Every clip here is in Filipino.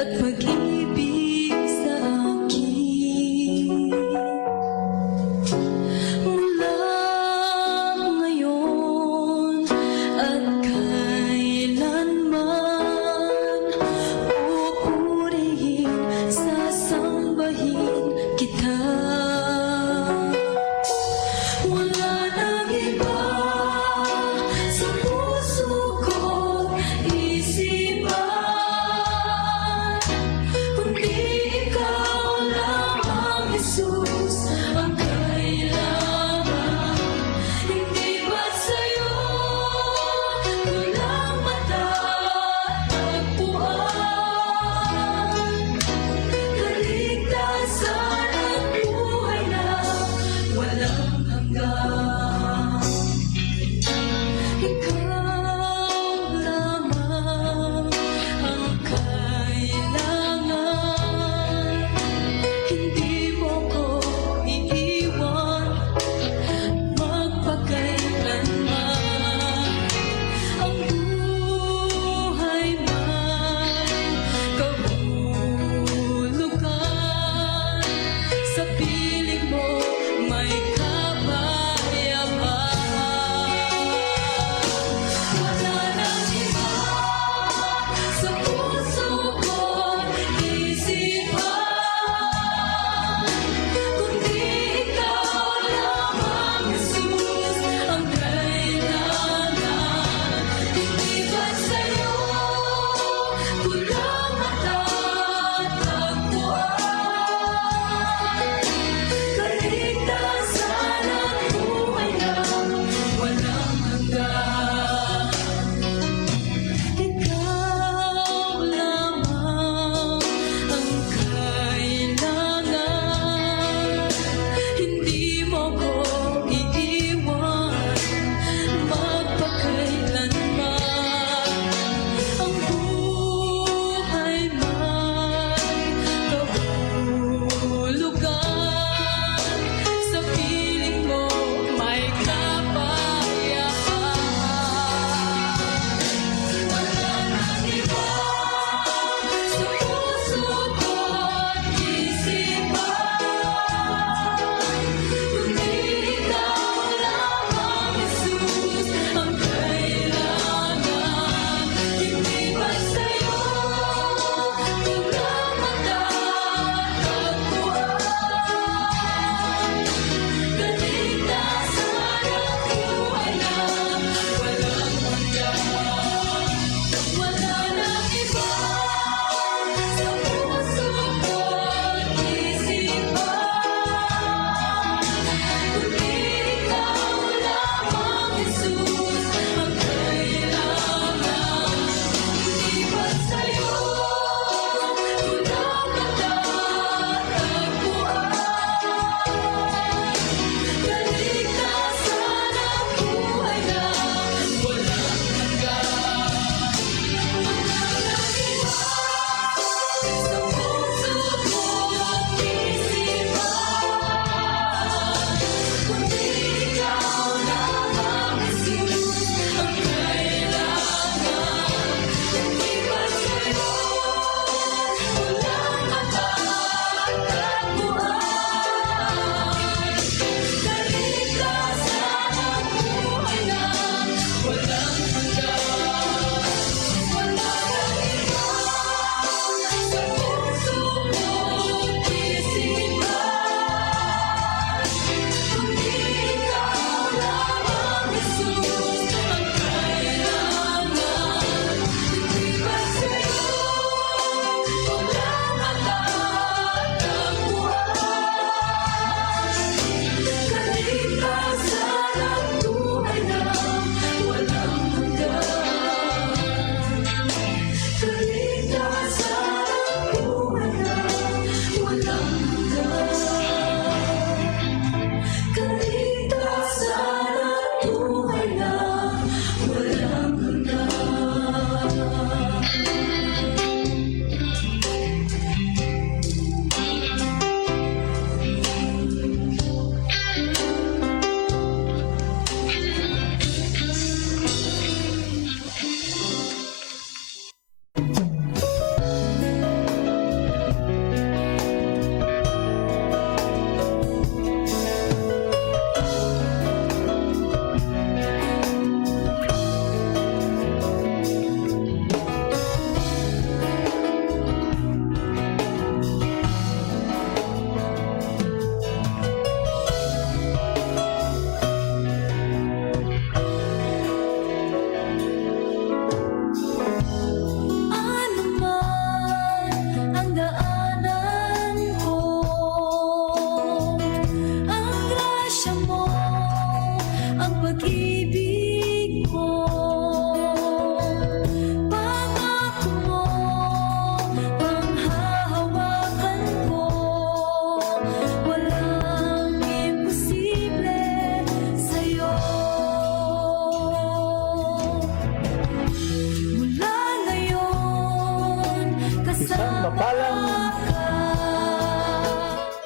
at mag-ibig sa akin. Mula ngayon at kailanman, pupurihin, sasambahin kita. Wala nang iba sa puso ko't isipan,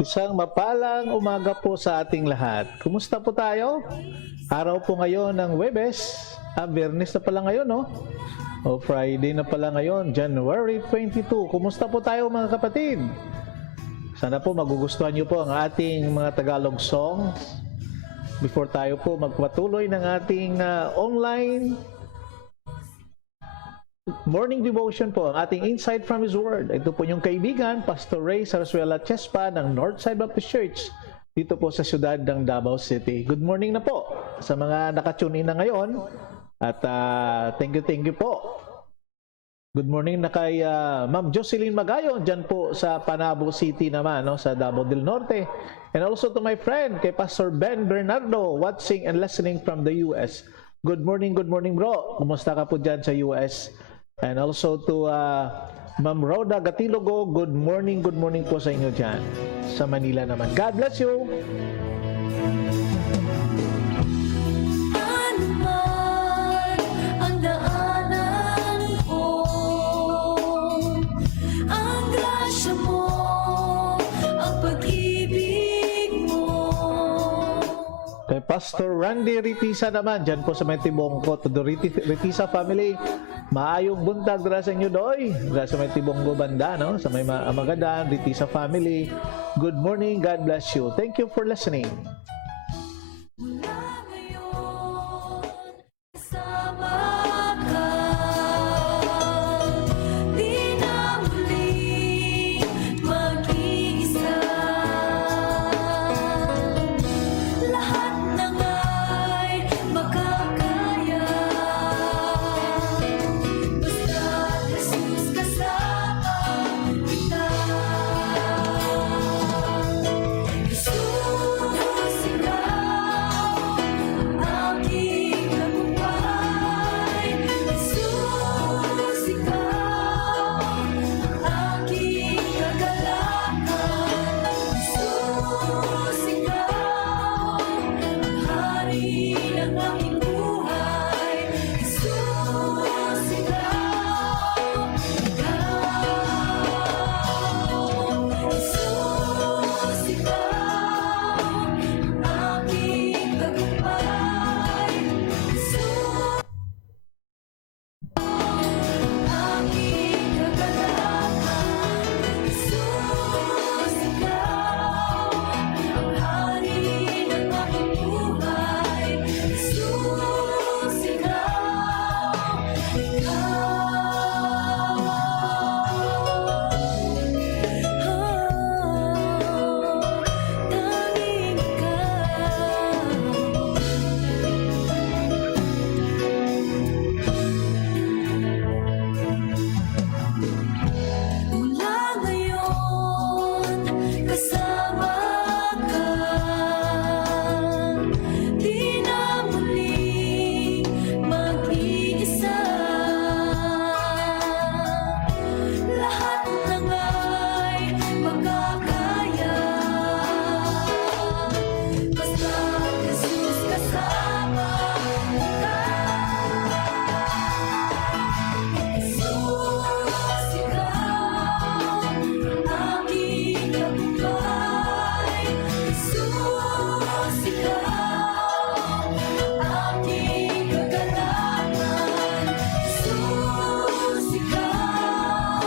Isang mapalang umaga po sa ating lahat. Kumusta po tayo? Araw po ngayon ng Huwebes. Biyernes na pala ngayon, no? O Friday na pala ngayon, January 22. Kumusta po tayo mga kapatid? Sana po magugustuhan niyo po ang ating mga Tagalog songs. Before tayo po magpatuloy ng ating online morning devotion po, ang ating insight from His Word. Ito po yung kaibigan, Pastor Ray Sarasuela Chespa ng Northside Baptist Church dito po sa siyudad ng Davao City. Good morning na po sa mga nakatune in na ngayon at thank you po. Good morning na kay Ma'am Jocelyn Magayo dyan po sa Panabo City naman, no, sa Davao del Norte. And also to my friend, kay Pastor Ben Bernardo, watching and listening from the US. Good morning bro. Kumusta ka po dyan sa US? And also to Ma'am Rhoda Gatilogo, good morning po sa inyo dyan sa Manila naman. God bless you! Anuman ang daanan ko, ang grasya mo, ang pag-ibig mo. Kay Pastor Randy Ritisa naman, dyan po sa may Tibongko, to the Ritisa family, maayong buntag dira sa inyo doy, dira sa may Tibonggo banda, no? Sa may Magadan, Ritisa family. Good morning, God bless you. Thank you for listening. Mula ngayon, kasama ka, di na muling mag-iisa. Lahat ng ay makakaya, basta Jesus kasama kita. Jesus, ikaw ang aking tagumpay. Jesus, ikaw ang aking kagalakan. Jesus, ikaw ang hari ng aking buhay. Jesus, ikaw, Jesus, ikaw ang aking tagumpay. Jesus, aking kagalakan. Jesus, ikaw ang hari ng aking buhay. Jesus, tanging mula ngayon, kasama ka, di na muling mag-iisa. Lahat ng ay makakaya, basta Jesus kasama ka. Jesus, ikaw ang aking tagumpay. Jesus, ikaw ang aking kagalakan. Jesus, ikaw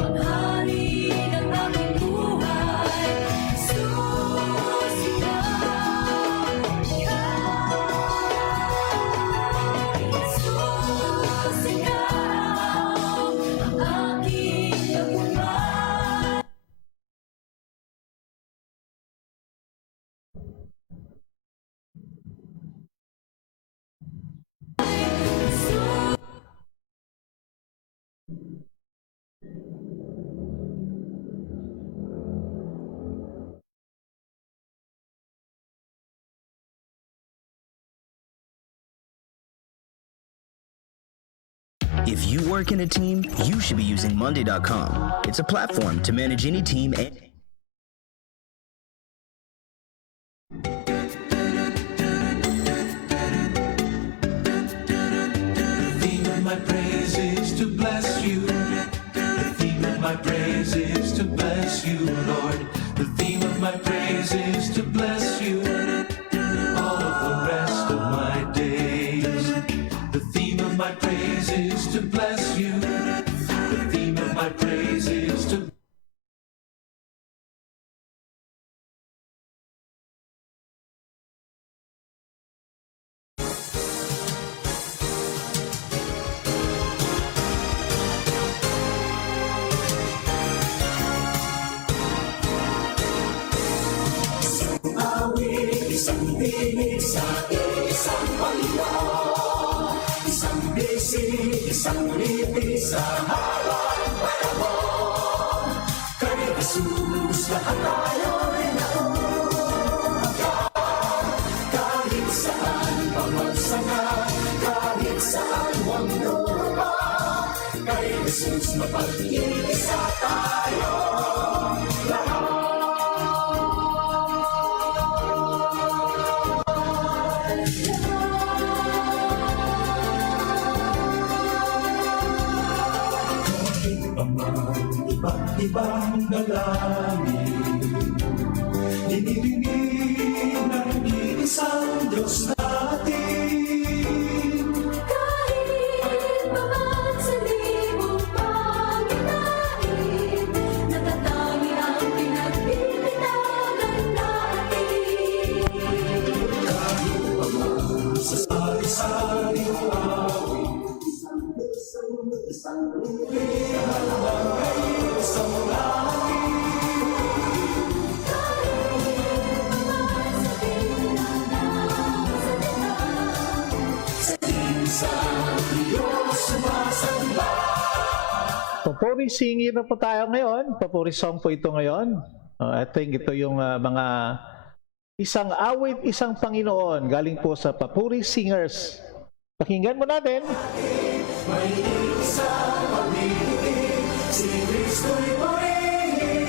ang hari ng aking buhay. Jesus, ikaw, Jesus, ikaw ang aking tagumpay. If you work in a team, you should be using Monday.com. It's a platform to manage any team and The theme of my praise is to bless you. The theme of my my praise is to bless you, Lord. The theme of my praise is to bless you all of the rest of my days. The theme of my praise is to bless you. The theme of my praise is to ibang dalangin, dinirinig ng iisang Diyos natin. Kahit paman sa limong panginain, natatangi ang pinagbibitagan natin. Kahit paman sa sari-saring awit, Papuri singing na po tayo ngayon. Papuri song po ito ngayon. I think ito yung mga isang awit, isang Panginoon. Galing po sa Papuri Singers. Pakinggan mo natin. may isang pag-ibig, si Kristo'y purihin.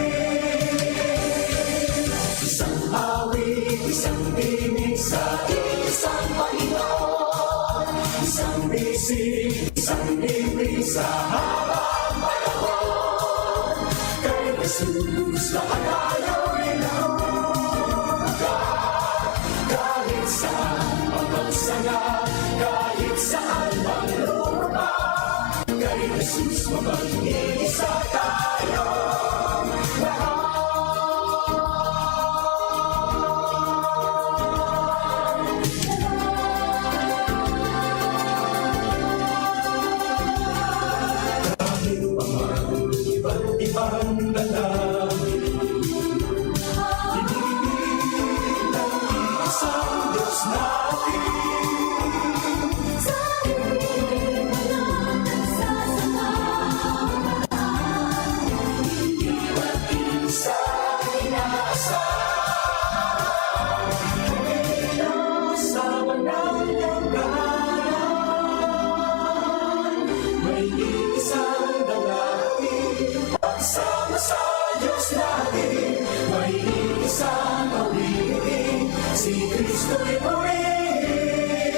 Isang awit, isang tinig sa isang Panginoon. Isang bisig, isang libig sa habang panahon. Kay Jesus lahat tayo inahuga. Kahit saan mamagsanga, kahit saan maglupa, kay Jesus mapag-iisa tayo lahat. Kahit paman iba't ibang dalangin, dinirinig ng isang Diyos natin. May isang dalangin, pagsama sa Diyos natin. May isang pag-ibig, si Kristo'y purihin.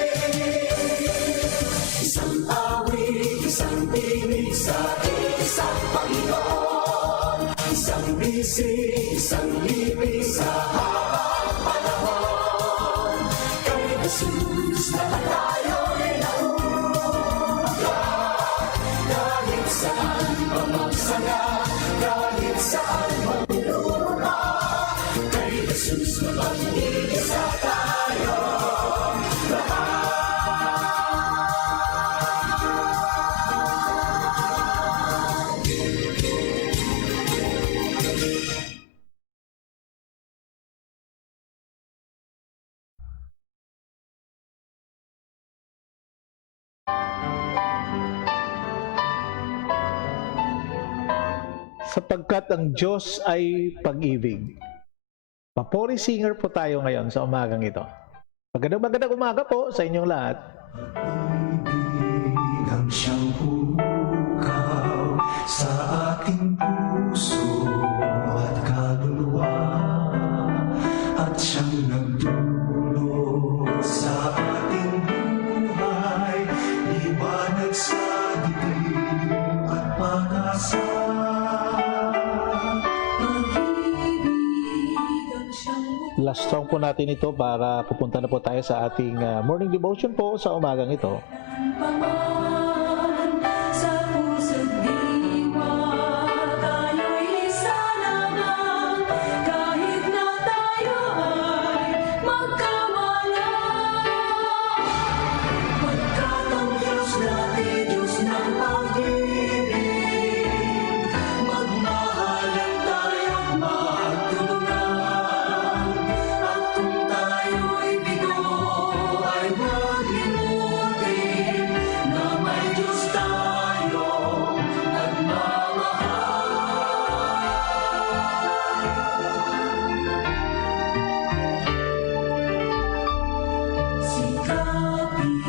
Isang awit, isang tinig sa isang Panginoon. Isang bisig, isang libig sa habang panahon. Kay Jesus lahat tayo inahuga. Kahit saan pamagsanga, kahit saan maglupa, kay Jesus mapag-iisa tayo lahat. Sapagkat ang Diyos ay pag-ibig. Papuri singer po tayo ngayon sa umagang ito. Magandang umaga po sa inyong lahat. Ibig ang siyang pukaw sa ating puso at kaluluwa, at siyang nagdulot sa ating buhay, liwanag sa dilim at pag-asa. last song po natin ito para pupunta na po tayo sa ating morning devotion po sa umagang ito. Paman sa puso't diwa, tayo'y isa lamang, kahit na tayo ay magkawalan. Pagkat ang Diyos natin, Diyos ng pag-ibig, magmahalan tayo't magtulungan. At kung tayo'y bigo, ay huwag limutin na may Diyos tayong nagmamahal. Sikapin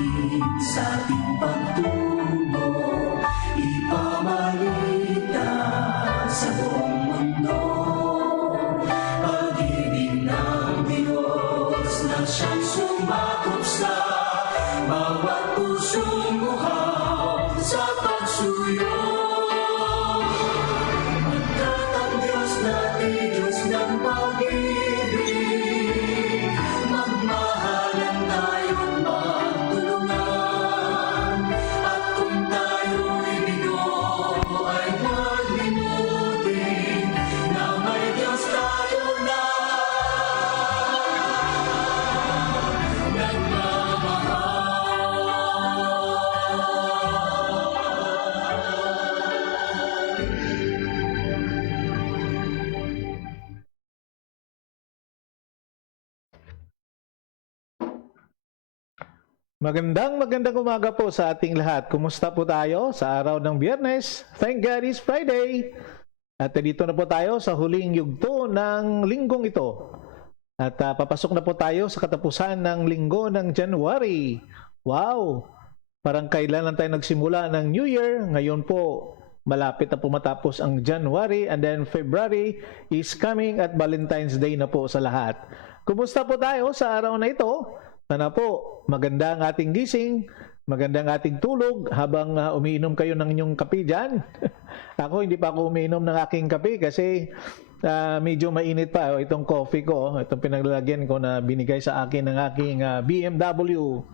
sa ating pagtulong, ipamalita sa buong mundo. Pag-ibig ng Diyos na siyang sumakop sa bawat pusong buhaw sa pagsuyo. Pagkat ang Diyos natin, Diyos ng pag-ibig, magmahalan tayo't magtulungan. At kung tayo'y bigo, ay huwag limutin na may Diyos tayo na Magandang umaga po sa ating lahat. Kumusta po tayo sa araw ng Biyernes? Thank God it's Friday. At dito na po tayo sa huling yugto ng linggong ito. At papasok na po tayo sa katapusan ng linggo ng January. Wow! Parang kailan lang tayo nagsimula ng New Year. Ngayon po, malapit na po matapos ang January, and then February is coming at Valentine's Day na po sa lahat. Kumusta po tayo sa araw na ito? Sana po, maganda ang ating gising, maganda ang ating tulog habang umiinom kayo ng inyong kape dyan. Ako, hindi pa ako umiinom ng aking kape kasi medyo mainit pa itong coffee ko, itong pinaglalagyan ko na binigay sa akin ng aking BMW.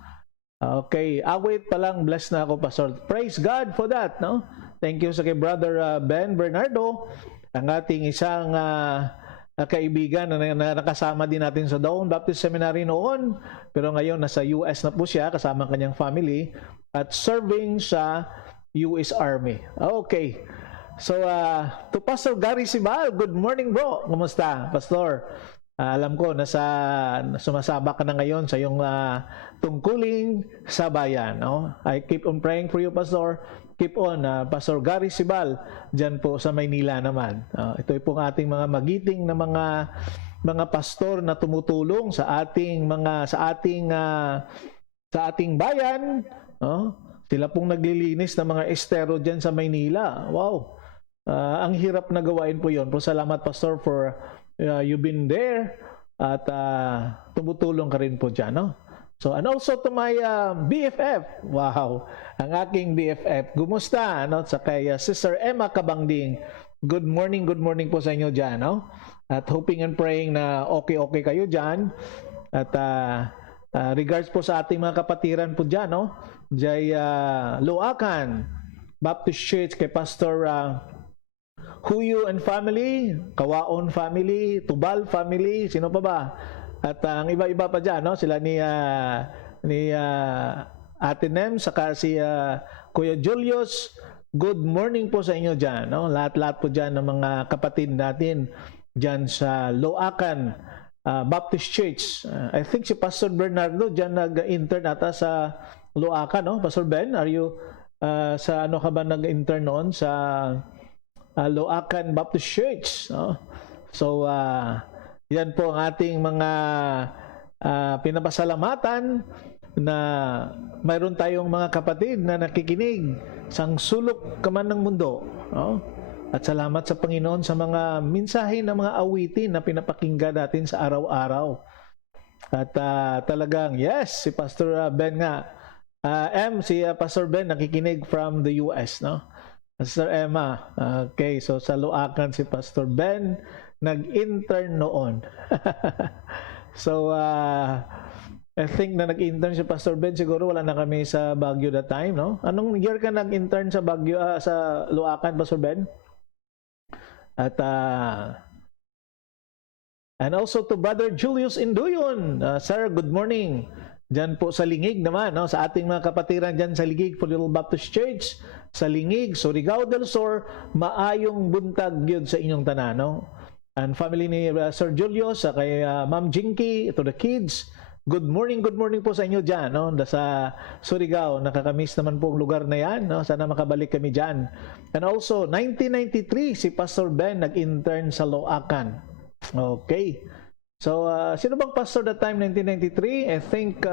Okay, awit pa lang, blessed na ako, Pastor. Praise God for that, no? Thank you sa kay Brother Ben Bernardo, ang ating isang kaibigan na nakasama din natin sa Dawn Baptist Seminary noon, pero ngayon nasa US na po siya kasama kanyang family at serving sa US Army. Okay. So, to Pastor Gary Sibal, good morning bro. Kumusta, Pastor? Alam ko, sumasabak ka na ngayon sa iyong tungkuling sa bayan. No? I keep on praying for you, Pastor. Keep on, Pastor Gary Sibal, dyan po sa Maynila naman. Ito po ang ating mga magiting na mga pastor na tumutulong sa ating bayan. Sila pong naglilinis ng mga estero dyan sa Maynila. Wow! Ang hirap na gawain po yon. Pero salamat, Pastor, for you've been there at tumutulong ka rin po dyan. No? So, and also to my BFF. Wow! Ang aking BFF. Gumusta? No? Sa kay Sister Emma Kabangding. Good morning po sa inyo dyan. No? At hoping and praying na okay kayo dyan. At regards po sa ating mga kapatiran po dyan. No? Jay Loacan Baptist Church kay Pastor Huyo and family, Kawaon family, Tubal family, sino pa ba? At ang iba-iba pa dyan, no? Sila ni Ate Nem, saka si Kuya Julius. Good morning po sa inyo dyan, no? Lahat-lahat po dyan ng mga kapatid natin dyan sa Loacan Baptist Church. I think si Pastor Bernardo dyan nag-intern ata sa Loacan, no? Pastor Ben, are you sa ano ka ba nag-intern noon sa Loacan Baptist Church? No? So, yan po ang ating mga pinapasalamatan na mayroon tayong mga kapatid na nakikinig sang sulok ka man ng mundo. No? At salamat sa Panginoon sa mga mensahe ng mga awitin na pinapakinggan natin sa araw-araw. At talagang, yes, si Pastor Ben nga. Si Pastor Ben nakikinig from the US, no? Pastor Emma. Okay, so sa Loacan si Pastor Ben nag-intern noon. So, I think na nag-intern si Pastor Ben, siguro wala na kami sa Baguio that time, no? Anong year ka nag-intern sa Baguio, sa Luacan, Pastor Ben? At, and also to Brother Julius Induyon. Sir, good morning. Diyan po sa Lingig naman, no? Sa ating mga kapatiran diyan sa Lingig for Little Baptist Church, sa Lingig, Surigao del Sur, maayong buntag yun sa inyong tanan, no? And family ni Sir Julius, kay Ma'am Jinky, to the kids, good morning po sa inyo diyan, no? Sa Surigao, nakakamiss naman po ang lugar na yan, no? Sana makabalik kami diyan. And also, 1993, si Pastor Ben nag-intern sa Loacan. Okay. So, sino bang pastor that time, 1993? I think,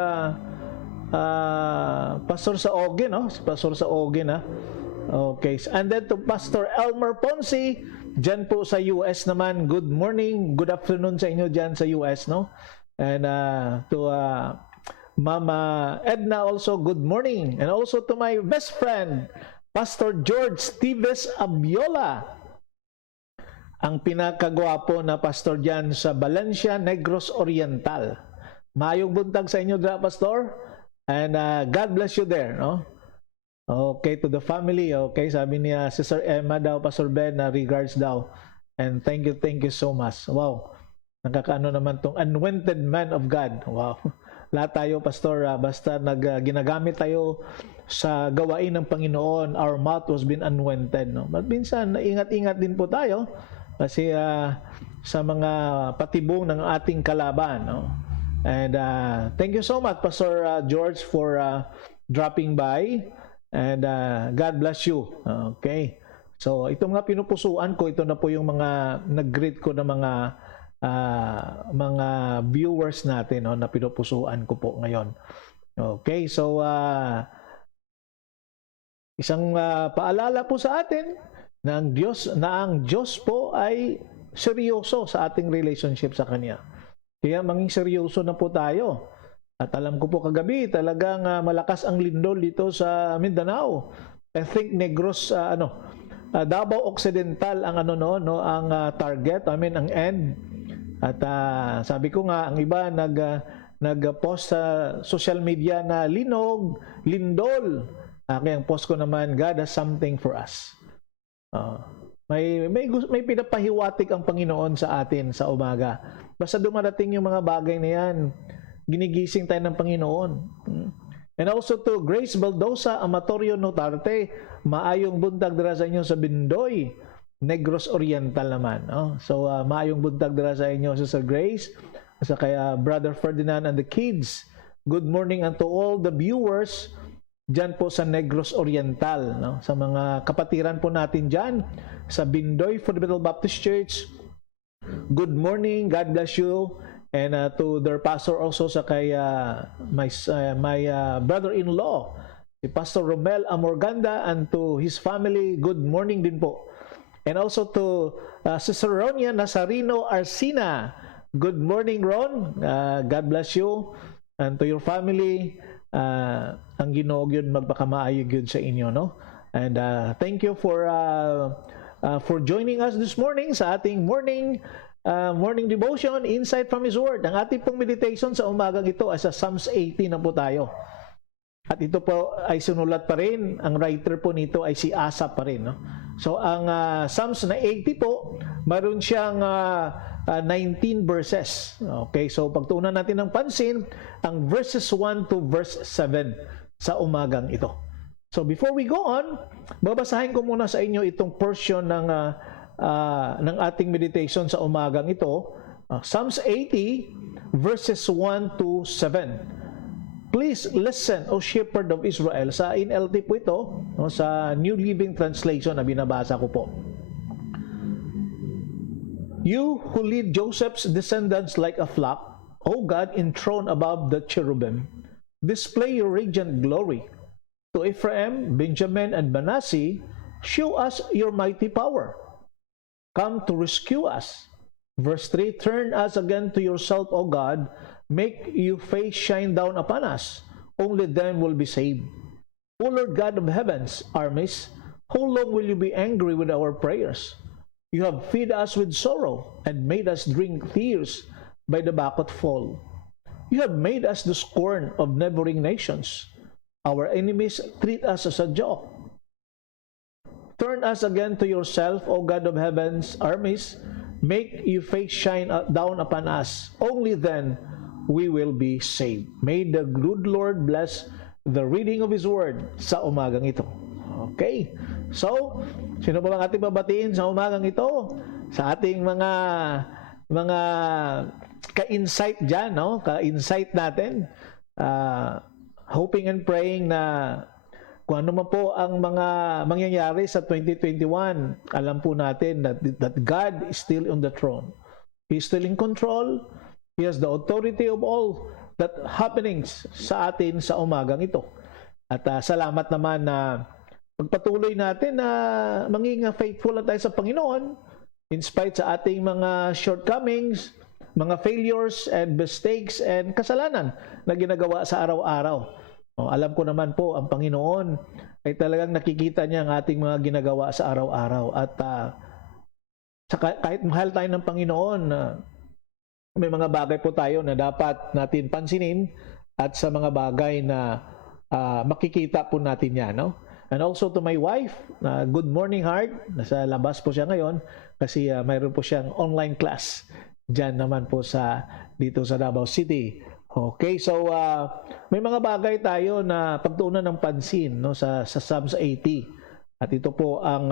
pastor sa Ogen, no? Si pastor sa Ogen, ha? Okay. And then to Pastor Elmer Ponce, dyan po sa US naman, good morning, good afternoon sa inyo dyan sa US, no? And to Mama Edna also, good morning. And also to my best friend, Pastor George Steves Abiola, ang pinakagwapo na pastor dyan sa Valencia, Negros Oriental. Maayong buntag sa inyo, Pastor. And God bless you there, no? Okay, to the family. Okay, sabi niya, Sister Emma daw, Pastor Ben, na regards daw. And thank you so much. Wow. Nakakaano naman tong anointed man of God. Wow. Lahat tayo, Pastor, basta ginagamit tayo sa gawain ng Panginoon, our mouth was been anointed, no? But minsan, ingat-ingat din po tayo. Kasi sa mga patibong ng ating kalaban, no? And thank you so much, Pastor George, for dropping by. And God bless you. Okay. So, ito nga pinupusuan ko, ito na po yung mga nag-greet ko na mga viewers natin, no, na pinupusuan ko po ngayon. Okay. So, isang paalala po sa atin, na ang Diyos po ay seryoso sa ating relationship sa Kanya. Kaya maging seryoso na po tayo. At alam ko po kagabi, talagang malakas ang lindol dito sa Mindanao. I think Negros, Davao Occidental ang ang target, ang end. At sabi ko nga, ang iba nag-post sa social media na linog, lindol. Kaya ang post ko naman, God has something for us. May pinapahiwatig ang Panginoon sa atin sa umaga. Basta dumarating yung mga bagay na yan, ginigising tayo ng Panginoon. And also to Grace Baldosa Amatorio Notarte, maayong buntag dira sa inyo sa Bindoy, Negros Oriental naman. So maayong buntag dira sa inyo sa Grace, sa kaya Brother Ferdinand and the kids. Good morning unto all the viewers dyan po sa Negros Oriental, no? Sa mga kapatiran po natin dyan, sa Bindoy Fundamental Baptist Church, good morning, God bless you. And to their pastor also, sa kay my brother-in-law, si Pastor Romel Amorganda, and to his family, good morning din po. And also to Sister Ronia Nazarino Arcina, good morning, Ron. God bless you. And to your family, ang Ginoo yun magpakamaayog yun sa inyo, no? And thank you for joining us this morning sa ating morning devotion, insight from His Word. Ang ating pong meditation sa umagang ito ay sa Psalms 80 na po tayo. At ito po ay sinulat pa rin, ang writer po nito ay si Asaph pa rin, no? So ang Psalms na 80 po, mayroon siyang 19 verses. Okay, so pagtuunan natin ng pansin ang verses 1 to verse 7 sa umagang ito. So before we go on, babasahin ko muna sa inyo itong portion ng ating meditation sa umagang ito, Psalms 80 verses 1 to 7. Please listen, O Shepherd of Israel. Sa NLT po ito, sa New Living Translation na binabasa ko po. You who lead Joseph's descendants like a flock, O God, enthroned above the cherubim, display your radiant glory. To Ephraim, Benjamin, and Manasseh, show us your mighty power. Come to rescue us. Verse 3, turn us again to yourself, O God. Make your face shine down upon us. Only then will be saved. O Lord God of heaven's armies, how long will you be angry with our prayers? You have fed us with sorrow and made us drink tears. by the backward fall. You have made us the scorn of neighboring nations. Our enemies treat us as a joke. Turn us again to yourself, O God of heaven's armies. Make your face shine down upon us. Only then we will be saved. May the good Lord bless the reading of His Word sa umagang ito. Okay? So, sino ba ang ating babatiin sa umagang ito? Sa ating mga ka-insight dyan, no? Ka-insight natin. Hoping and praying na kung ano man po ang mga mangyayari sa 2021, alam po natin that God is still on the throne. He is still in control. He has the authority of all that happenings sa atin sa umagang ito. At salamat naman na pagpatuloy natin na maging faithful na tayo sa Panginoon in spite sa ating mga shortcomings, mga failures and mistakes and kasalanan na ginagawa sa araw-araw. Alam ko naman po, ang Panginoon ay talagang nakikita niya ang ating mga ginagawa sa araw-araw. At kahit mahal tayo ng Panginoon, may mga bagay po tayo na dapat natin pansinin at sa mga bagay na makikita po natin yan. No? And also to my wife, good morning heart. Nasa labas po siya ngayon kasi mayroon po siyang online class dyan naman po dito sa Davao City. Okay, so may mga bagay tayo na pagtuunan ng pansin, no, sa Psalms 80. At ito po ang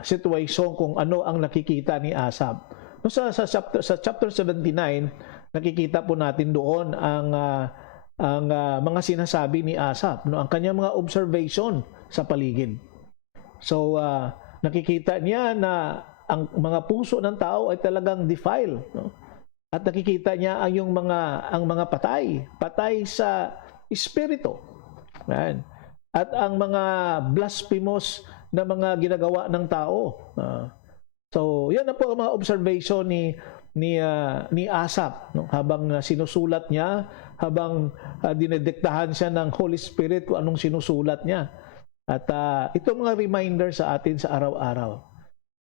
situation kung ano ang nakikita ni Asaph. No, sa chapter 79, nakikita po natin doon ang mga sinasabi ni Asaph, no, ang kanyang mga observation sa paligid. So nakikita niya na ang mga puso ng tao ay talagang defiled, no? At nakikita niya ang mga patay sa espiritu. Yan. At ang mga blasphemous na mga ginagawa ng tao. So, yan na po ang mga observation ni Asaph, no? Habang sinusulat niya, habang dinediktahan siya ng Holy Spirit kung anong sinusulat niya. At itong mga reminder sa atin sa araw-araw.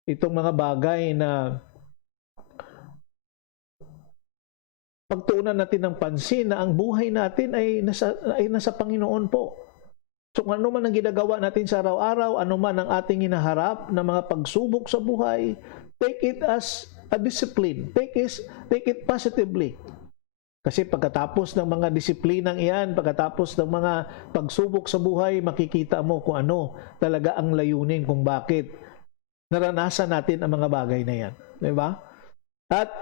Itong mga bagay na pagtuunan natin ng pansin na ang buhay natin ay nasa Panginoon po. So kung ano man ang ginagawa natin sa araw-araw, ano man ang ating hinaharap na mga pagsubok sa buhay, take it as a discipline. Take it positively. Kasi pagkatapos ng mga disiplinang iyan, pagkatapos ng mga pagsubok sa buhay, makikita mo kung ano talaga ang layunin, kung bakit naranasan natin ang mga bagay na yan. Diba? At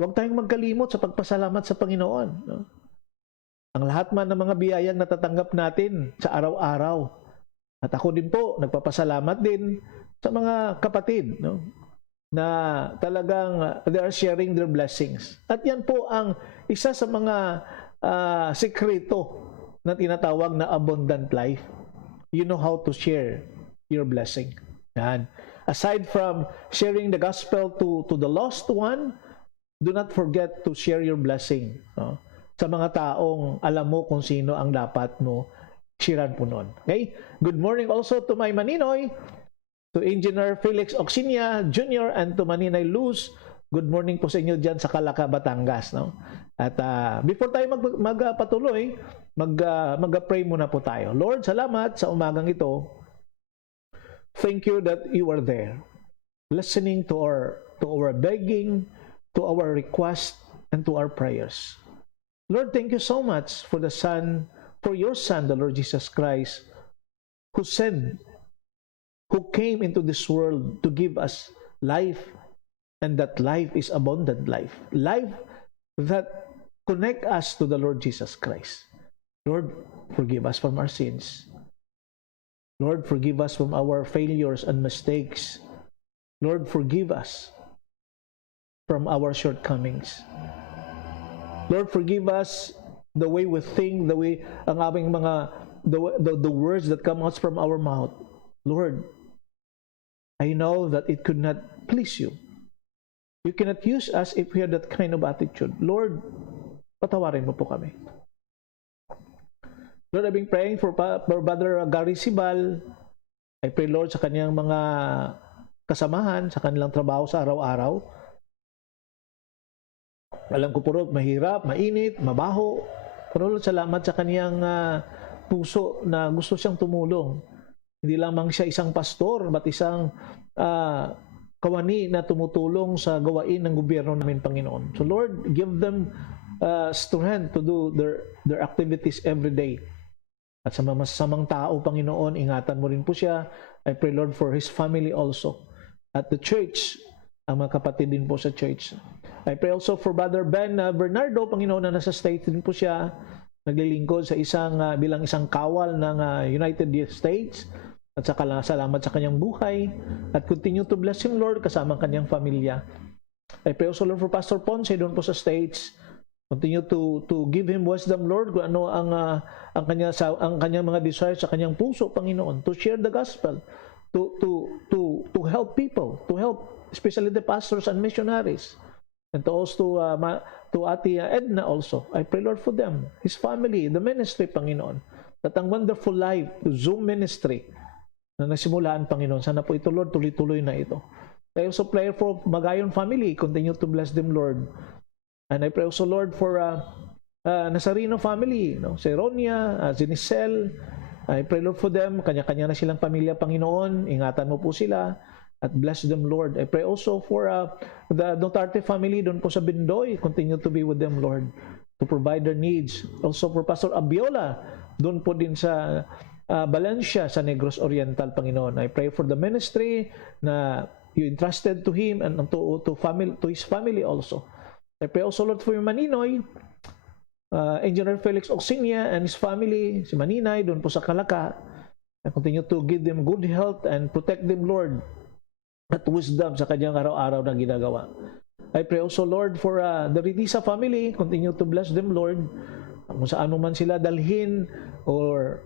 huwag tayong magkalimot sa pagpasalamat sa Panginoon. No? Ang lahat man ng mga biyayang natatanggap natin sa araw-araw. At ako din po, nagpapasalamat din sa mga kapatid, no? Na talagang they are sharing their blessings. At yan po ang isa sa mga sekreto na tinatawag na abundant life. You know how to share your blessing. Yan. Aside from sharing the gospel to the lost one, do not forget to share your blessing, no? Sa mga taong alam mo kung sino ang dapat mo sharean po nun. Okay? Good morning also to my Maninoy, to Engineer Felix Oxinia Jr. and to Maninay Luz. Good morning po sa inyo dyan sa Calaca, Batangas. No? At before tayo magpatuloy, mag-pray muna po tayo. Lord, salamat sa umagang ito. Thank you that you are there, listening to our begging, to our request, and to our prayers. Lord, thank you so much for your Son, the Lord Jesus Christ, who came into this world to give us life, and that life is abundant life. Life that connect us to the Lord Jesus Christ. Lord, forgive us from our sins. Lord, forgive us from our failures and mistakes. Lord, forgive us from our shortcomings. Lord, forgive us the way we think, the words that come out from our mouth. Lord, I know that it could not please you. You cannot use us if we have that kind of attitude. Lord, patawarin mo po kami. Lord, I've been praying for Brother Gary Sibal. I pray, Lord, sa kanyang mga kasamahan, sa kanilang trabaho sa araw-araw. Alam ko po Lord, mahirap, mainit, mabaho. Pero Lord, salamat sa kaniyang puso na gusto siyang tumulong. Hindi lamang siya isang pastor, but isang kawani na tumutulong sa gawain ng gobyerno namin, Panginoon. So Lord, give them strength to do their activities every day. At sa mga masasamang tao, Panginoon, ingatan mo rin po siya. I pray, Lord, for his family also. At the church, ang mga kapatid din po sa church. I pray also for Brother Ben Bernardo, Panginoon, na nasa States din po siya. Naglilingkod sa bilang isang kawal ng United States. At salamat sa kanyang buhay. At continue to bless him, Lord, kasama ang kanyang pamilya. I pray also, Lord, for Pastor Ponce doon po sa States. Continue to give him wisdom, Lord, kung ano ang kanyang mga desires sa kanyang puso, Panginoon, to share the gospel, to help people, to help especially the pastors and missionaries, and to also to Ate Edna also. I pray, Lord, for them, his family, the ministry, Panginoon, that ang wonderful life, to Zoom ministry na nasimulaan, Panginoon, sana po ito, Lord, tuloy-tuloy na ito. I also pray for Magayon family, continue to bless them, Lord. And I pray also, Lord, for Nazareno family, si Ronia, si Nicel. I pray, Lord, for them. Kanya-kanya na silang pamilya, Panginoon. Ingatan mo po sila at bless them, Lord. I pray also for the Duterte family doon po sa Bindoy. Continue to be with them, Lord, to provide their needs. Also for Pastor Abiola, doon po din sa Valencia, sa Negros Oriental, Panginoon. I pray for the ministry na you entrusted to him and to his family also. I pray also, Lord, for yung Maninoy, Engineer Felix Oxinia and his family, si Maninay, doon po sa Kalaka. I continue to give them good health and protect them, Lord, at wisdom sa kanyang araw-araw na ginagawa. I pray also, Lord, for the Ritisa family. Continue to bless them, Lord. Kung saan man sila dalhin or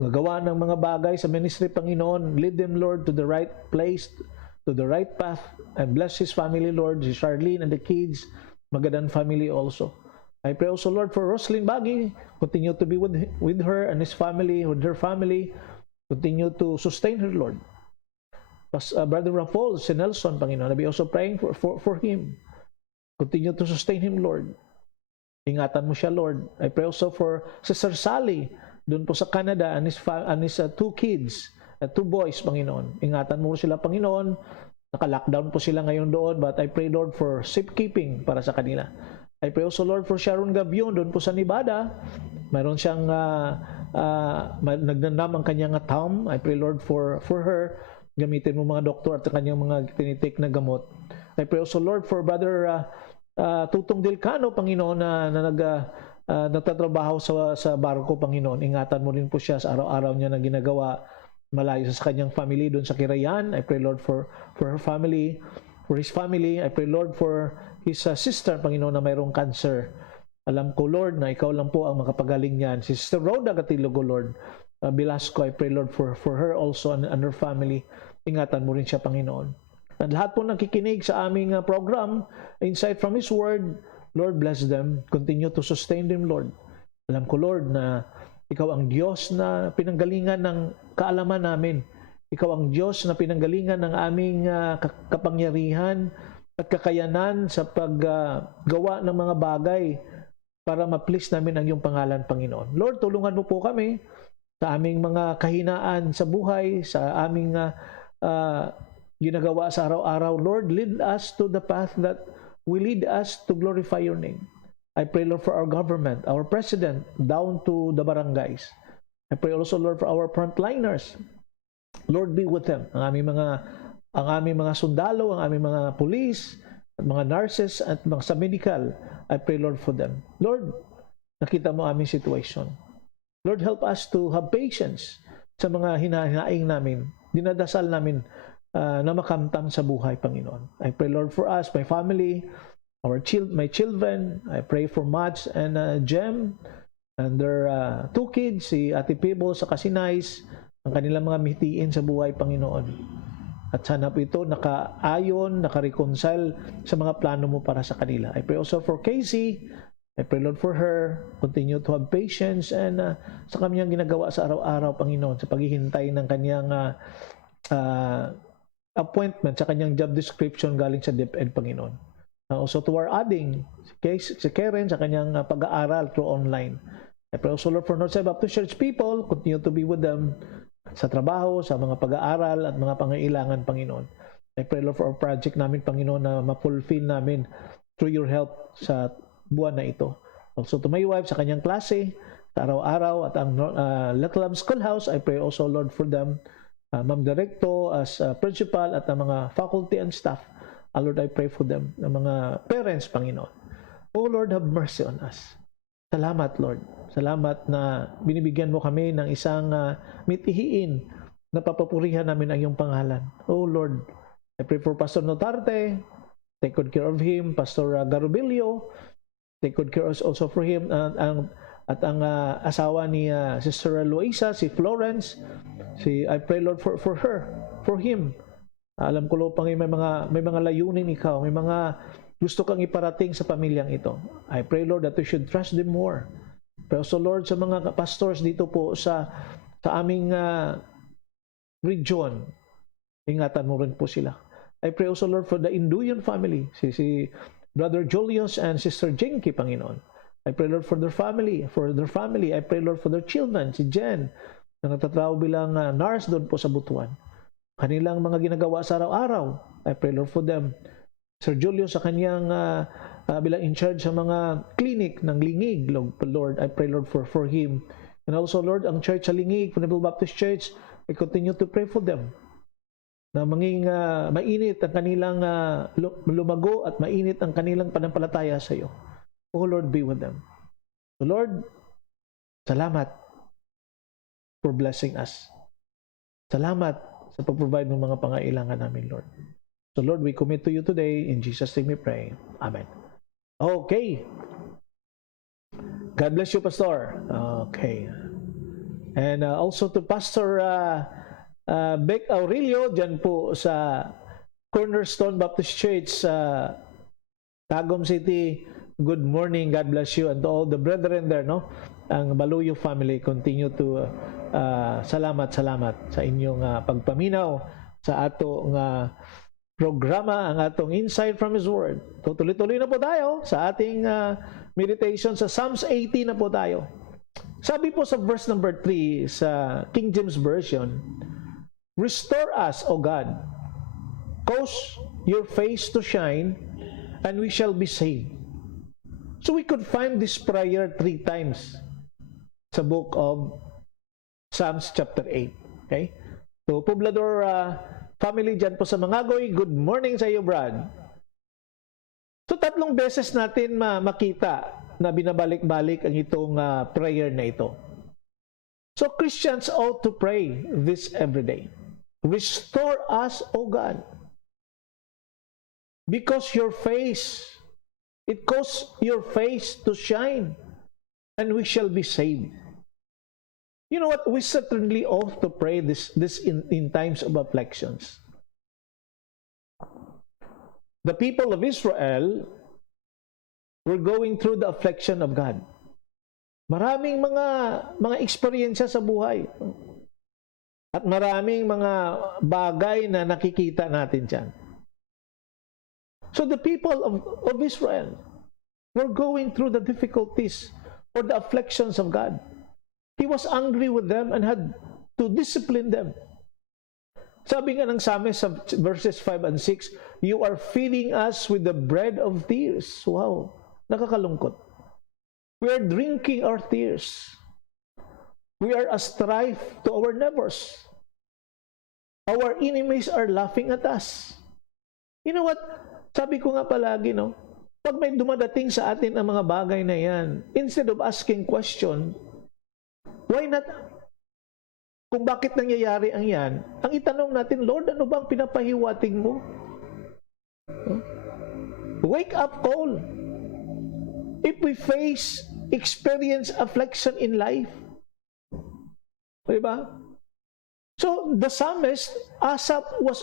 gagawa ng mga bagay sa ministry, Panginoon, lead them, Lord, to the right place, to the right path, and bless his family, Lord, si Charlene and the kids, Magadan family also. I pray also, Lord, for Roslyn Bagi. Continue to be with her and his family, with her family. Continue to sustain her, Lord. Brother Rafael, si Nelson, Panginoon, I'll be also praying for him. Continue to sustain him, Lord. Ingatan mo siya, Lord. I pray also for Sister Sally, doon po sa Canada, and his two kids, two boys, Panginoon. Ingatan mo sila, Panginoon. Naka-lockdown po sila ngayon doon, but I pray, Lord, for safekeeping para sa kanila. I pray also, Lord, for Sharon Gavion doon po sa Nevada. Mayroon siyang nagnanam ang kanyang thumb. I pray, Lord, for her. Gamitin mo mga doktor at kanyang mga tinitake na gamot. I pray also, Lord, for Brother Tutong Delcano, Panginoon, na nagtatrabaho sa barko, Panginoon. Ingatan mo rin po siya sa araw-araw niya na ginagawa, malayo sa kanyang family doon sa Kirayan. I pray, Lord, for her family, for his family. I pray, Lord, for his sister, Panginoon, na mayroong cancer. Alam ko, Lord, na ikaw lang po ang makapagaling niyan. Si Sister Rhoda Gatilogo, Lord, Velasco, I pray, Lord, for her also and her family. Ingatan mo rin siya, Panginoon. At lahat po nakikinig sa aming program, Insight from His Word, Lord, bless them. Continue to sustain them, Lord. Alam ko, Lord, na ikaw ang Diyos na pinanggalingan ng kaalaman namin. Ikaw ang Diyos na pinanggalingan ng aming kapangyarihan at kakayanan sa paggawa ng mga bagay para ma-please namin ang iyong pangalan, Panginoon. Lord, tulungan mo po kami sa aming mga kahinaan sa buhay, sa aming ginagawa sa araw-araw. Lord, lead us to the path that will lead us to glorify your name. I pray, Lord, for our government, our president, down to the barangays. I pray also, Lord, for our frontliners. Lord, be with them. Ang aming mga sundalo, ang aming mga police, at mga nurses, at mga sa medical. I pray, Lord, for them. Lord, nakita mo aming situation. Lord, help us to have patience sa mga hinahaing namin. Dinadasal namin na makamtan sa buhay, Panginoon. I pray, Lord, for us, my family, my children. I pray for Mats and Jem and their two kids, si Ate Pibo sa Kasinais, ang kanilang mga mihitiin sa buhay, Panginoon. At sana po ito nakaayon, nakareconcile sa mga plano mo para sa kanila. I pray also for Casey. I pray, Lord, for her. Continue to have patience and sa kanyang ginagawa sa araw-araw, Panginoon, sa paghihintay ng kanyang appointment, sa kanyang job description galing sa DepEd, Panginoon. Also to our adding, si Karen sa kanyang pag-aaral through online. I pray also, Lord, for Northside Baptist Church people, continue to be with them sa trabaho, sa mga pag-aaral at mga pangailangan, Panginoon. I pray, Lord, for our project namin, Panginoon, na ma-fulfill namin through your help sa buwan na ito. Also to my wife, sa kanyang klase, sa araw-araw, at ang Little Lamb Schoolhouse, I pray also, Lord, for them, Ma'am Directo as principal at ang mga faculty and staff. Lord, I pray for them, ng mga parents, Panginoon. Oh Lord, have mercy on us. Salamat, Lord. Salamat na binibigyan mo kami ng isang mitihiin na papapurihan namin ang iyong pangalan. Oh Lord, I pray for Pastor Notarte. Take good care of him. Pastor Garubilio. Take good care also for him. At ang asawa ni Sister Luisa, si Florence. I pray, Lord, for her, for him. Alam ko, Lord, may mga layunin ikaw, may mga gusto kang iparating sa pamilyang ito. I pray, Lord, that we should trust them more. Pero so, Lord, sa mga pastors dito po sa aming region, ingatan mo rin po sila. I pray also, Lord, for the Induyan family, si Brother Julius and Sister Jenky, Panginoon. I pray, Lord, for their family. I pray, Lord, for their children, si Jen, na nagtatrabaho bilang nurse doon po sa Butuan. Kanilang mga ginagawa sa araw-araw. I pray, Lord, for them. Sir Julio sa kanyang bilang in charge sa mga clinic ng Lingig, Lord, I pray, Lord, for him. And also, Lord, ang church sa Lingig, Funeral Baptist Church, I continue to pray for them. Na maging mainit ang kanilang lumago at mainit ang kanilang panampalataya sa iyo. Oh, Lord, be with them. So, Lord, salamat for blessing us. Salamat sa pag-provide ng mga pangailangan namin, Lord. So, Lord, we commit to you today. In Jesus' name we pray. Amen. Okay. God bless you, Pastor. Okay. And also to Pastor Beck Aurelio, dyan po sa Cornerstone Baptist Church sa Tagum City. Good morning. God bless you. And to all the brethren there, no? Ang Baluyo family, continue to salamat sa inyong pagpaminaw sa atong programa, ang atong Insight from His Word. Tuloy-tuloy na po tayo sa ating meditation sa Psalms 80 na po tayo. Sabi po sa verse number 3 sa King James Version, restore us, O God, cause your face to shine, and we shall be saved. So we could find this prayer 3 times sa book of Psalms chapter 8. Okay? So, Poblador family dyan po sa Mangagoy, good morning sa iyo, Brad. So, 3 beses natin makita na binabalik-balik ang itong prayer na ito. So, Christians ought to pray this every day. Restore us, O God. Because your face, it causes your face to shine, and we shall be saved. You know what? We certainly ought to pray this in times of afflictions. The people of Israel were going through the affliction of God. Maraming mga eksperyensya sa buhay. At maraming mga bagay na nakikita natin dyan. So the people of Israel were going through the difficulties or the afflictions of God. He was angry with them and had to discipline them. Sabi nga ng Psalmist sa verses 5 and 6, you are feeding us with the bread of tears. Wow, nakakalungkot. We are drinking our tears. We are a strife to our neighbors. Our enemies are laughing at us. You know what? Sabi ko nga palagi, no? Pag may dumadating sa atin ang mga bagay na yan, instead of asking question, why not? Kung bakit nangyayari ang yan, ang itanong natin, Lord, ano bang pinapahiwatig mo? Wake up call. If we experience affliction in life, diba? So, the psalmist, Asaph, was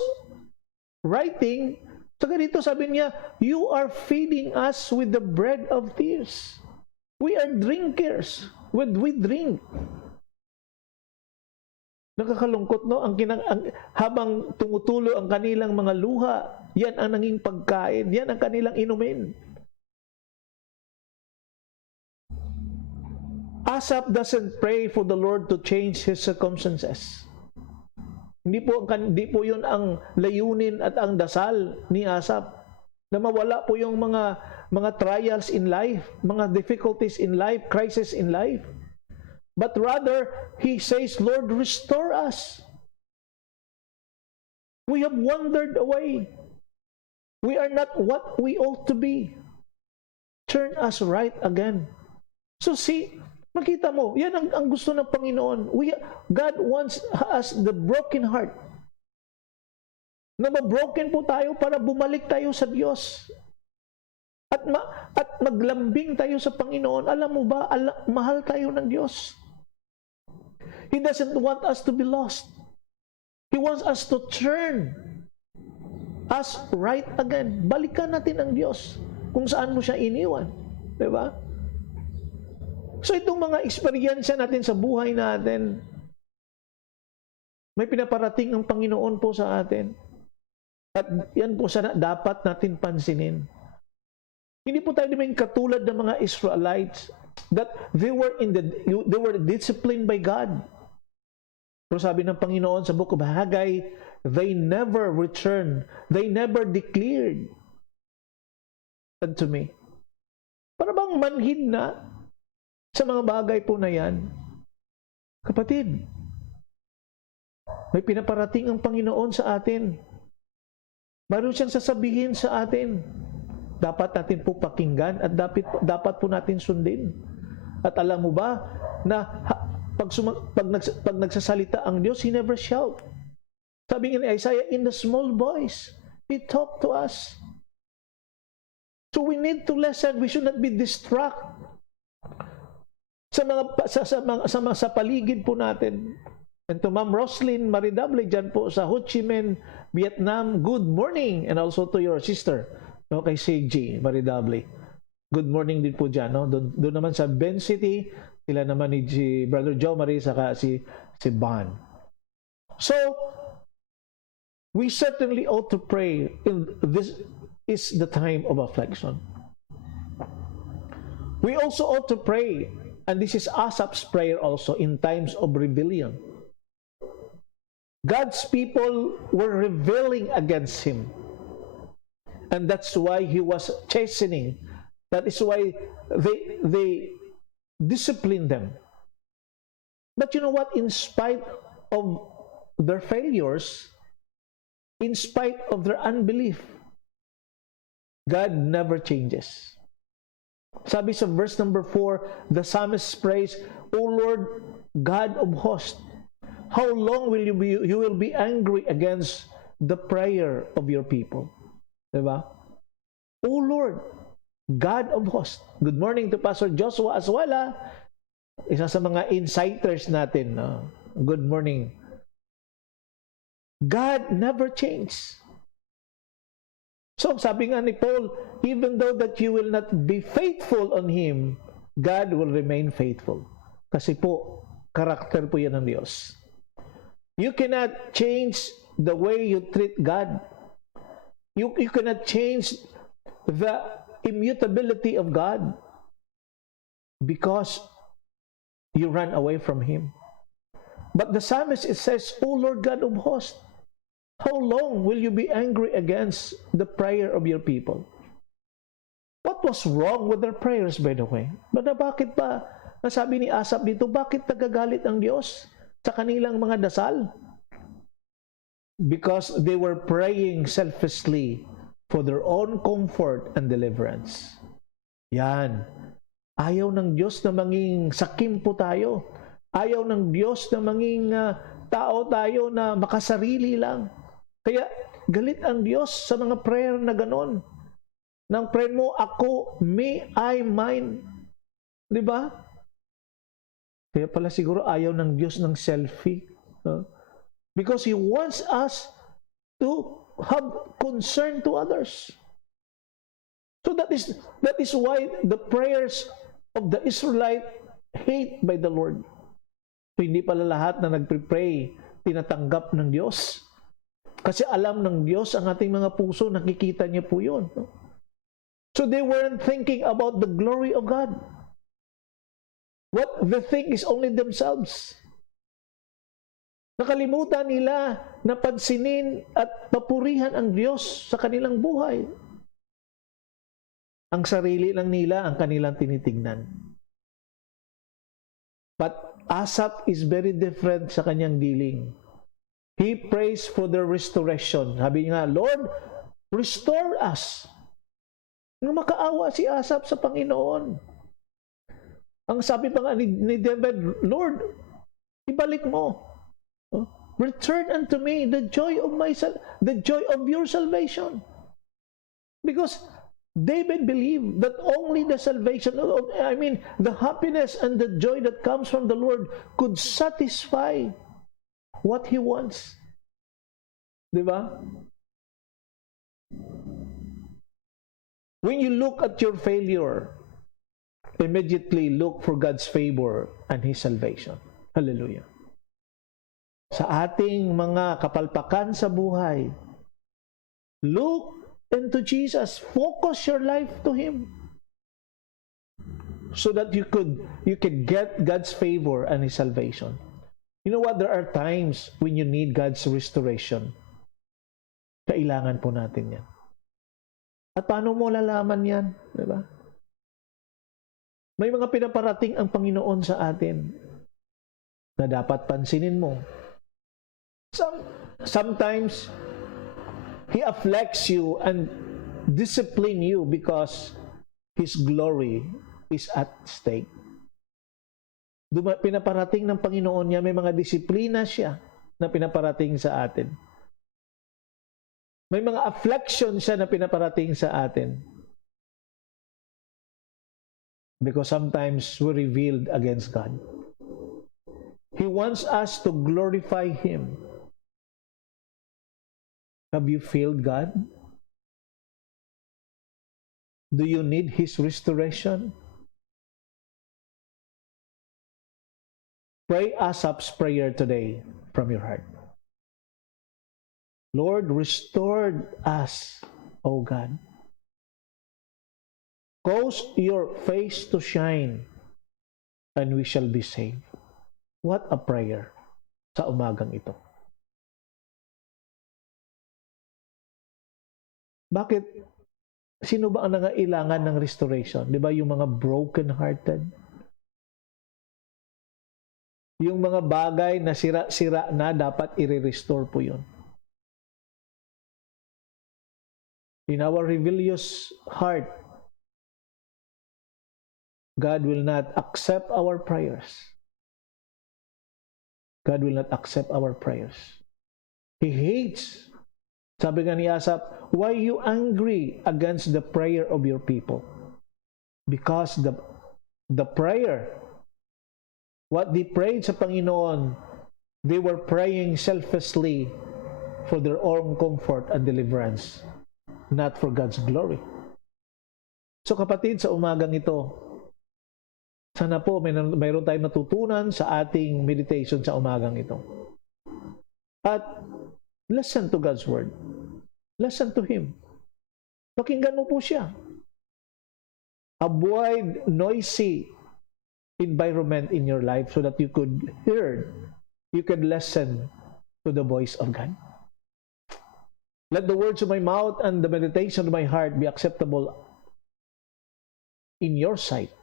writing, so ganito sabi niya, you are feeding us with the bread of tears. We are drinkers. We drink. Nakakalungkot, no? Habang tumutulo ang kanilang mga luha, yan ang naging pagkain, yan ang kanilang inumin. Asaph doesn't pray for the Lord to change his circumstances. Hindi po yun ang layunin at ang dasal ni Asaph, na mawala po yung mga trials in life, mga difficulties in life, crisis in life. But rather, he says, Lord, restore us. We have wandered away. We are not what we ought to be. Turn us right again. So see, makita mo, yan ang gusto ng Panginoon. God wants us the broken heart. Na mabroken po tayo para bumalik tayo sa Diyos. At maglambing tayo sa Panginoon. Alam mo ba, mahal tayo ng Diyos. He doesn't want us to be lost. He wants us to turn us right again. Balikan natin ang Diyos kung saan mo siya iniwan. Diba? So itong mga eksperyensya natin sa buhay natin, may pinaparating ang Panginoon po sa atin. At yan po sana dapat natin pansinin. Hindi po tayo naman katulad ng mga Israelites that they were disciplined by God. Pero sabi ng Panginoon sa Book of Haggai, they never returned, they never declared unto me. Para bang manhid na sa mga bagay po na yan? Kapatid, may pinaparating ang Panginoon sa atin. Mayroon siyang sasabihin sa atin. Dapat natin po pakinggan at dapat po natin sundin. At alam mo ba na pag nagsasalita ang Diyos, He never shout. Sabi nga ni Isaiah, in the small voice, He talked to us. So we need to listen. We should not be distracted sa paligid po natin. And to Ma'am Roslyn Maridable dyan po sa Ho Chi Minh, Vietnam, good morning. And also to your sister, no, kay CG Maridable. Good morning din po dyan. No? Doon naman sa Ben City, sila naman ni Brother Joe Marie, saka si Ban. So, we certainly ought to pray. This is the time of affliction. We also ought to pray, and this is Asaph's prayer also, in times of rebellion. God's people were rebelling against Him. And that's why He was chastening. That is why they disciplined them. But you know what? In spite of their failures, in spite of their unbelief, God never changes. Sabi sa verse number 4, the psalmist prays, O Lord, God of hosts, how long will you will be angry against the prayer of your people? Diba? O Lord, God of hosts. Good morning to Pastor Joshua Aswala, isa sa mga insiders natin. Good morning. God never changes. So sabi nga ni Paul, even though that you will not be faithful on Him, God will remain faithful. Kasi po, karakter po yan ng Diyos. You cannot change the way you treat God. You cannot change the immutability of God because you run away from Him. But the psalmist, it says, O Lord God of hosts, how long will you be angry against the prayer of your people? What was wrong with their prayers, by the way? Bakit ba, nasabi ni Asaph dito, bakit nagagalit ang Diyos sa kanilang mga dasal? Because they were praying selfishly for their own comfort and deliverance. Yan. Ayaw ng Diyos na manging sakim po tayo. Ayaw ng Diyos na manging tao tayo na makasarili lang. Kaya galit ang Diyos sa mga prayer na ganon. Nang prayer mo, ako, me, I, mine. Diba? Kaya pala siguro ayaw ng Diyos ng selfie. Because He wants us to have concern to others. So that is why the prayers of the Israelite hate by the Lord. So hindi pala lahat na nagpre-pray tinatanggap ng Diyos. Kasi alam ng Diyos ang ating mga puso, nakikita niya po yun. No? So they weren't thinking about the glory of God. What they think is only themselves. Nakalimutan nila na pansinin at papurihan ang Diyos sa kanilang buhay. Ang sarili lang nila ang kanilang tinitingnan. But Asaph is very different sa kanyang dealing. He prays for their restoration. Sabi niya, Lord, restore us. Nang makaawa si Asaph sa Panginoon. Ang sabi pa nga ni David, Lord, ibalik mo. Return unto me the joy of your salvation. Because David believed that only the salvation, the happiness and the joy that comes from the Lord could satisfy what he wants. Diba? When you look at your failure, immediately look for God's favor and His salvation. Hallelujah. Sa ating mga kapalpakan sa buhay, look into Jesus. Focus your life to Him. So that you could get God's favor and His salvation. You know what? There are times when you need God's restoration. Kailangan po natin yan. At paano mo lalaman yan? Diba? May mga pinaparating ang Panginoon sa atin na dapat pansinin mo. Sometimes, He afflicts you and discipline you because His glory is at stake. Pinaparating ng Panginoon niya, may mga disiplina siya na pinaparating sa atin. May mga affliction siya na pinaparating sa atin. Because sometimes we're revealed against God. He wants us to glorify Him. Have you failed God? Do you need His restoration? Pray Asaph's prayer today from your heart. Lord, restore us, O God. Cause your face to shine, and we shall be saved. What a prayer sa umagang ito. Bakit? Sino ba ang nangailangan ng restoration? Di ba yung mga broken-hearted? Yung mga bagay na sira-sira na, dapat i-restore po yun. In our rebellious heart, God will not accept our prayers. God will not accept our prayers. He hates. Sabi nga ni Asaph, why you angry against the prayer of your people? Because the prayer, what they prayed sa Panginoon, they were praying selflessly for their own comfort and deliverance, not for God's glory. So kapatid, sa umagang ito, sana po mayroon tayong natutunan sa ating meditation sa umagang ito. At listen to God's word. Listen to Him. Pakinggan mo po siya. Avoid noisy environment in your life so that you could listen to the voice of God. Let the words of my mouth and the meditation of my heart be acceptable in your sight.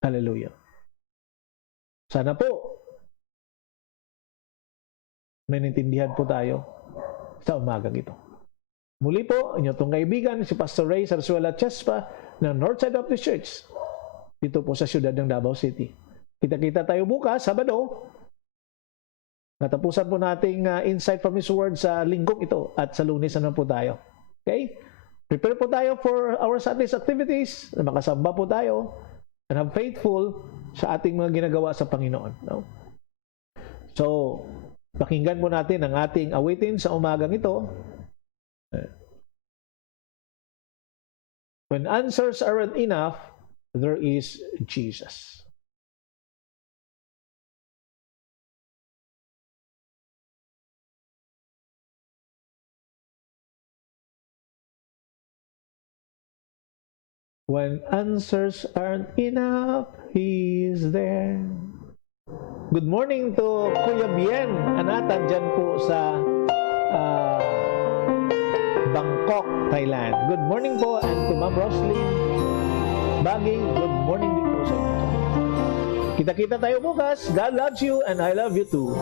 Hallelujah. Sana po may naintindihan po tayo sa umagang ito. Muli po, inyong itong kaibigan, si Pastor Ray Sarsuela Chespa ng Northside Baptist Church dito po sa siyudad ng Davao City. Kita-kita tayo bukas, Sabado. Natapusan po nating insight from His Word sa linggong ito at sa Lunes naman po tayo. Okay? Prepare po tayo for our Sunday's activities na makasamba po tayo and have faithful sa ating mga ginagawa sa Panginoon. No? So, pakinggan po natin ang ating awitin sa umagang ito. When answers aren't enough, there is Jesus. When answers aren't enough, He is there. Good morning to Kuya Bien Anatan dyan po sa Bangkok, Thailand. Good morning po, and to Ma'am Roslyn Baging, good morning din po sa inyo. Kita-kita tayo bukas. God loves you and I love you too.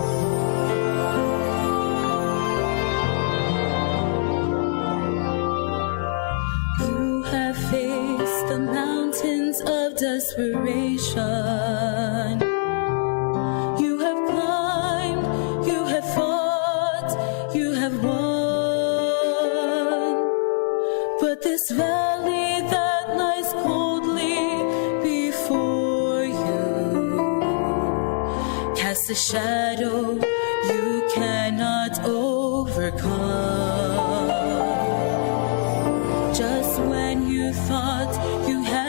You have faced the mountains of desperation. You have climbed, you have fought, you have won. But this valley that lies coldly before you casts a shadow you cannot overcome. Just when you thought you had